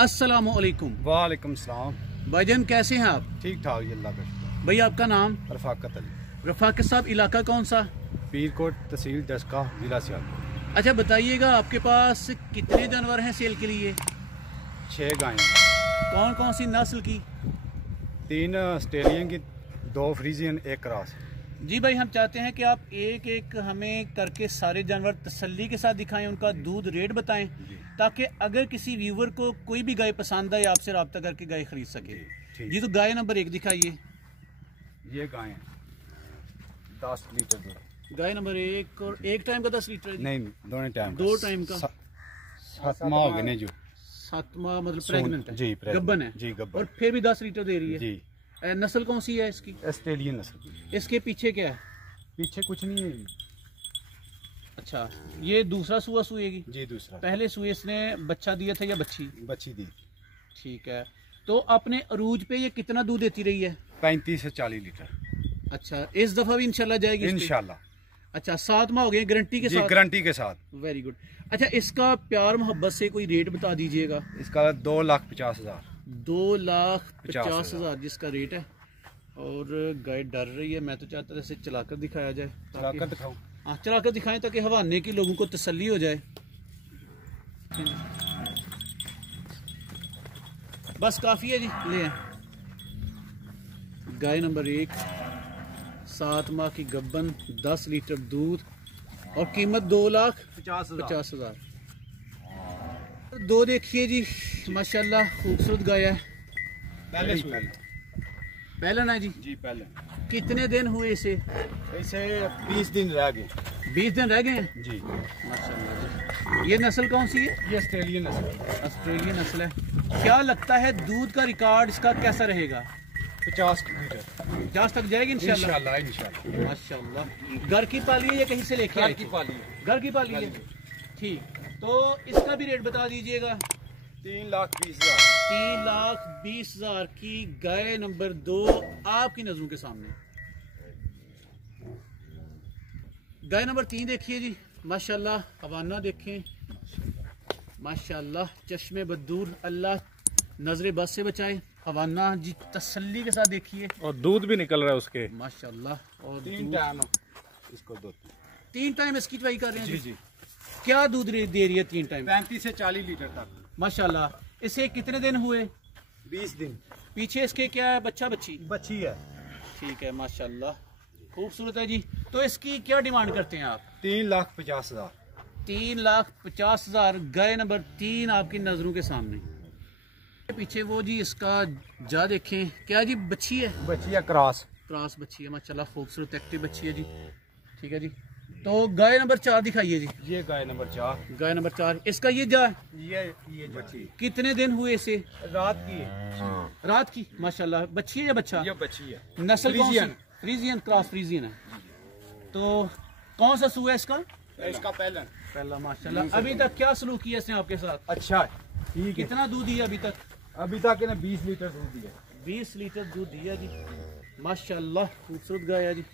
अस्सलामुअलैकुम। वालेकुम सलाम। भाईजान कैसे हैं आप? ठीक ठाक जी, अल्लाह का शुक्र। भाई आपका नाम? रफाकत अली। रफाकत साहब, इलाका कौन सा? पीरकोट, तहसील डस्का, जिला सियालकोट। अच्छा बताइएगा, आपके पास कितने जानवर हैं सेल के लिए? 6 गायें, कौन कौन सी नस्ल की? 3 ऑस्ट्रेलियन की, 2 फ्रीजियन, 1 क्रॉस। जी भाई, हम चाहते हैं कि आप एक एक हमें करके सारे जानवर तसल्ली के साथ दिखाएं, उनका दूध रेट बताएं, ताकि अगर किसी व्यूवर को कोई भी गाय पसंद आए आपसे रब्ता करके गाय खरीद सके। जी तो गाय नंबर 1 दिखाइए। ये गायें 10 लीटर दूध। गाय नंबर 1 और एक टाइम का 10 लीटर? नहीं, दोनों टाइम, 2 टाइम का। 7 माह हो गए ने जो। 7 माह मतलब प्रेग्नेंट है? जी, गब्बन है जी, गब्बन। और फिर भी 10 लीटर दे रही है जी। नस्ल कौन सी है इसकी? ऑस्ट्रेलियन नस्ल। इसके पीछे क्या है? पीछे कुछ नहीं है। अच्छा, ये दूसरा सुआ सुएगी? जी, दूसरा। पहले सुए इसने बच्चा दिया था या बच्ची? बच्ची दी। ठीक है, तो अपने अरूज पे ये कितना दूध देती रही है? 35 से 40 लीटर। अच्छा, इस दफा भी इंशाल्लाह जाएगी? इंशाल्लाह। अच्छा, 7 माह हो गए गारंटी के साथ? गारंटी के साथ। Very good. अच्छा, इसका प्यार मोहब्बत से कोई रेट बता दीजिएगा। इसका 2,50,000। 2,50,000 जिसका रेट है। और गाय डर रही है, मैं तो चाहता था इसे चलाकर दिखाया जाए। चलाकर दिखाऊं? हाँ, चलाकर दिखाएं ताकि हवाने की लोगों को तसल्ली हो जाए। बस काफ़ी है जी, ले आए। गाय नंबर 1, 7 माह की गब्बन, 10 लीटर दूध और कीमत 2,50,000। 2 देखिए जी, माशाल्लाह खूबसूरत गाय है। पहले ना जी? जी, पहले। कितने दिन हुए इसे? इसे 20 दिन रह गए। 20 दिन रह गए हैं जी, माशाल्लाह जी। ये नस्ल कौन सी है? ये ऑस्ट्रेलियन नस्ल। ऑस्ट्रेलियन नस्ल है। क्या लगता है दूध का रिकॉर्ड इसका कैसा रहेगा? 50 लीटर 50 तक जाएगी इंशाल्लाह? इंशाल्लाह। माशाल्लाह। घर की पाली है या कहीं से लेके आए? की पाली है। घर की पाली है। ठीक, तो इसका भी रेट बता दीजिएगा। 3,20,000। 3,20,000 की गाय नंबर 2 आपकी नजरों के सामने। गाय नंबर 3 देखिए जी, माशाल्लाह। हवाना देखें, माशाल्लाह। चश्मे बदूर, अल्लाह नजरे बस से बचाए। हवाना जी तसल्ली के साथ देखिए, और दूध भी निकल रहा है उसके, माशाल्लाह। और 3 टाइम इसको दो। 3 टाइम इसकी ट्राई कर रहे हैं? जी जी। क्या दूध दे रही है 3 टाइम? 35 से 40 लीटर तक माशाल्लाह। इसे कितने दिन हुए? 20 दिन। पीछे इसके क्या है, बच्चा बच्ची? बच्ची है। ठीक है, माशाल्लाह, खूबसूरत है जी। तो इसकी क्या डिमांड करते हैं आप? 3,50,000। 3,50,000 गाय नंबर 3 आपकी नजरों के सामने। पीछे वो जी इसका जा देखें, क्या जी बच्ची है? बच्ची है, क्रॉस। क्रॉस बच्ची है, माशाल्लाह खूबसूरत एक्टिव बच्ची है जी। ठीक है जी, तो गाय नंबर 4 दिखाइए जी। ये गाय नंबर 4। गाय नंबर 4, इसका ये जा ये बच्ची कितने दिन हुए इसे? रात की है। रात की, माशाल्लाह। बच्ची है या बच्चा? ये बच्ची है। नस्ल कौन सी? फ्रीजियन। फ्रीजियन, क्रॉस फ्रीजियन है। तो कौन सा सूआ है इसका? इसका पहला, माशाल्लाह। अभी तक क्या सलूक किया इसने आपके साथ? अच्छा है, ठीक है। कितना दूध दिया अभी तक? अभी तक इन्हें 20 लीटर दूध दिया। 20 लीटर दूध दिया जी, माशाल्लाह। खूबसूरत गाय है जी।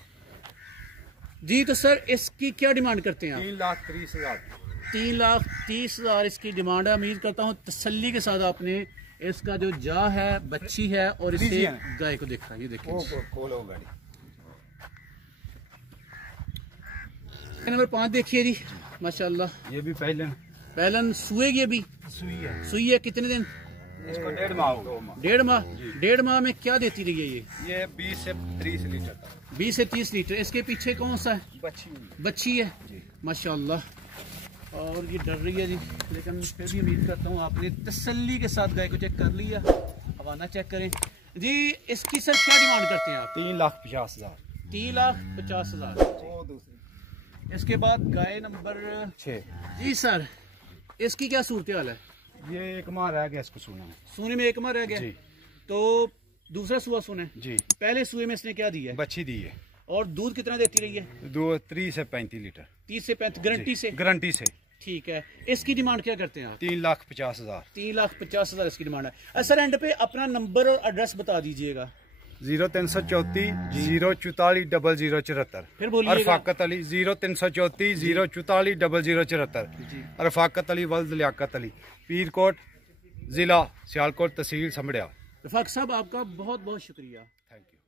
जी तो सर, इसकी क्या डिमांड करते हैं आप? 3,30,000। 3,30,000 इसकी डिमांड है। उम्मीद करता हूँ तसल्ली के साथ आपने इसका जो जा है, बच्ची है और इसे गाय को देखा। ये देखिए, खोलो गाड़ी। नंबर 5 देखिए जी, माशाल्लाह। ये भी पहले पहलन सुएगी अभी? सुई है। कितने दिन? इसको 1.5 माह हो गए। 1.5 माह। 1.5 माह में क्या देती रही है ये? ये 20 से 30 लीटर तक। 20 से 30 लीटर। इसके पीछे कौन सा है? बच्ची है, माशाल्लाह। और ये डर रही है जी, लेकिन फिर भी उम्मीद करता हूँ आपने तसल्ली के साथ गाय को चेक कर लिया। हवाना चेक करें जी। इसकी सर क्या डिमांड करते हैं आप? 3,50,000। 3,50,000। इसके बाद गाय नंबर 6। जी सर, इसकी क्या सूरत हाल है? ये 1 माह रह गया इसको सोने में 1 माह रह गया जी। तो दूसरा सुआ सोना जी। पहले सुए में इसने क्या दिया है? बच्ची दी है। और दूध कितना देती रही है? 30 से 35 लीटर। 30 से 35 गारंटी से? गारंटी से। ठीक है, इसकी डिमांड क्या करते हैं आप? 3,50,000। 3,50,000 इसकी डिमांड है। सर एंड पे अपना नंबर और एड्रेस बता दीजिएगा। 0334 044 0074। फिर बोलिएगा। रफाकत अली 0334 044 0074। रफाकत अली वल्द लियाकत अली, पीरकोट, ज़िला सियालकोट, तहसील समड़िया। रफाक साहब आपका बहुत बहुत शुक्रिया। Thank you.